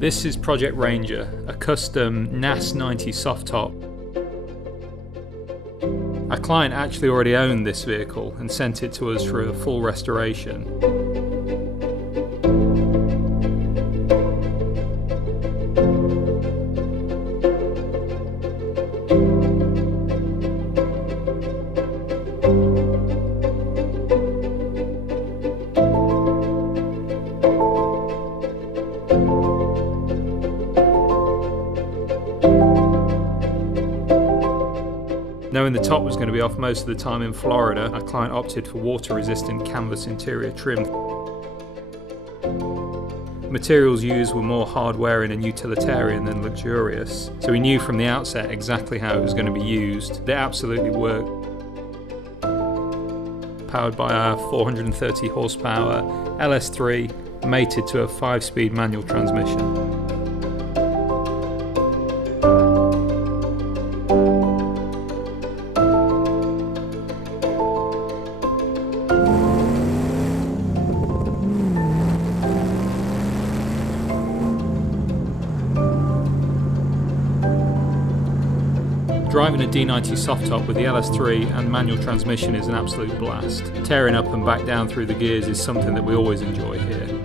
This is Project Ranger, a custom NAS 90 soft top. Our client actually already owned this vehicle and sent it to us for a full restoration. Knowing the top was going to be off most of the time in Florida, our client opted for water-resistant canvas interior trim. Materials used were more hard-wearing and utilitarian than luxurious, so we knew from the outset exactly how it was going to be used. It absolutely worked. Powered by our 430 horsepower LS3, mated to a 5-speed manual transmission. Driving a D90 soft top with the LS3 and manual transmission is an absolute blast. Tearing up and back down through the gears is something that we always enjoy here.